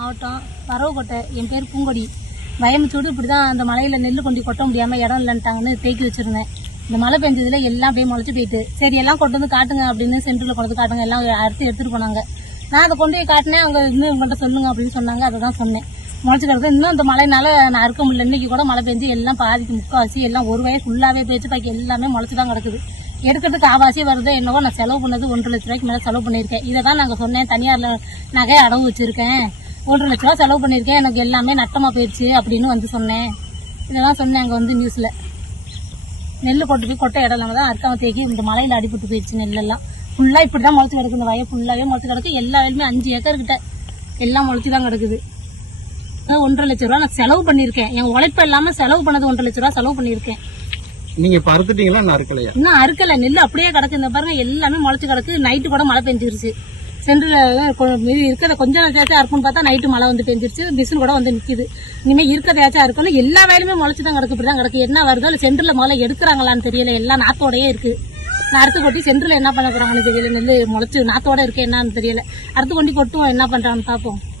மாவட்டம் பரவக்கோட்டை. என் பேர் பூங்கொடி. பயமுச்சூடு இப்படி தான் அந்த மலையில் நெல் கொண்டு கொட்ட முடியாமல் இடம் இல்லைன்ட்டாங்கன்னு தேக்கி வச்சுருந்தேன். இந்த மழை பெஞ்சதுல எல்லாம் அப்படியே முளைச்சி போயிட்டு, சரி எல்லாம் கொண்டு வந்து காட்டுங்க அப்படின்னு சென்டரில் கொண்டு வந்து காட்டுங்க, எல்லாம் எடுத்துகிட்டு போனாங்க. நான் அதை கொண்டு போய் காட்டினேன். அவங்க இன்னும் இவங்கள்ட்ட சொல்லுங்க அப்படின்னு சொன்னாங்க. அதை தான் சொன்னேன். முளைச்சி கிடக்கு. இன்னும் இந்த மழைனால நான் அறுக்க முடியல. இன்னைக்கு கூட மழை பெஞ்சு எல்லாம் பாதிக்கு முக்கால்வாசி எல்லாம் ஒரு வயசு ஃபுல்லாகவே போயிடுச்சு. பாக்கி எல்லாமே முளைச்சி தான் கிடக்குது. எடுக்கிறதுக்கு ஆவாசி வருது என்னவோ. நான் செலவு பண்ணது 1,50,000 ரூபாய்க்கு மேலே செலவு பண்ணியிருக்கேன். இதை தான் நாங்கள் சொன்னேன். தனியாரில் நகை அடவு வச்சுருக்கேன், 1,00,000 ரூபா செலவு பண்ணியிருக்கேன், எனக்கு எல்லாமே நட்டமாக போயிடுச்சு அப்படின்னு வந்து சொன்னேன். இதெல்லாம் சொன்னேன். அங்கே வந்து நியூஸில் நெல் கொண்டு போய் கொட்டை இடம் இல்லாமல் தான் அறுக்காம தேக்கி இந்த மலையில் அடிபட்டு போயிடுச்சு. நெல்லெல்லாம் ஃபுல்லாக இப்படி தான் முளைச்சி கிடக்கு. இந்த வயல் ஃபுல்லாகவே முளைச்சி கிடக்கு. எல்லா வயலுமே 5 ஏக்கர் கிட்ட எல்லாம் முளைச்சி தான் கிடக்குது. 1,50,000 ரூபா நான் செலவு பண்ணியிருக்கேன். என் உழைப்பு இல்லாமல் செலவு பண்ணது 1,00,000 ரூபா செலவு பண்ணியிருக்கேன். நீங்க இப்ப அறுத்துட்டீங்களா? இன்னும் அறுக்கல. நெல் அப்படியே கிடக்கு. இந்த பாருங்க எல்லாமே முளைச்சி கிடக்கு. நைட்டு கூட மழை பெஞ்சிருச்சு. சென்ட்ரில் இருக்கிறத கொஞ்சம் நேரத்தையாச்சும் அறுக்குன்னு பார்த்தா நைட்டு மழை வந்து பெஞ்சிருச்சு. மிஷின் கூட வந்து நிற்கிது. இனிமேல் இருக்கிறதையாச்சும் அறுக்கணும். எல்லா வயலுமே முளைச்சி தான் கிடக்கு. இப்படி தான் கிடக்கு. என்ன வருதோ இல்லை சென்ட்ரில் முதல்ல எடுக்கிறாங்களான்னு தெரியல. எல்லாம் நாத்தோடையே இருக்கு. நான் அறுத்து கொட்டி சென்ட்ரில் என்ன பண்ண போறாங்கன்னு தெரியல. நெல் முளைச்சு நாத்தோட இருக்கு என்னன்னு தெரியல. அறுத்து கொண்டு கொட்டுவோம், என்ன பண்றாங்கன்னு பார்ப்போம்.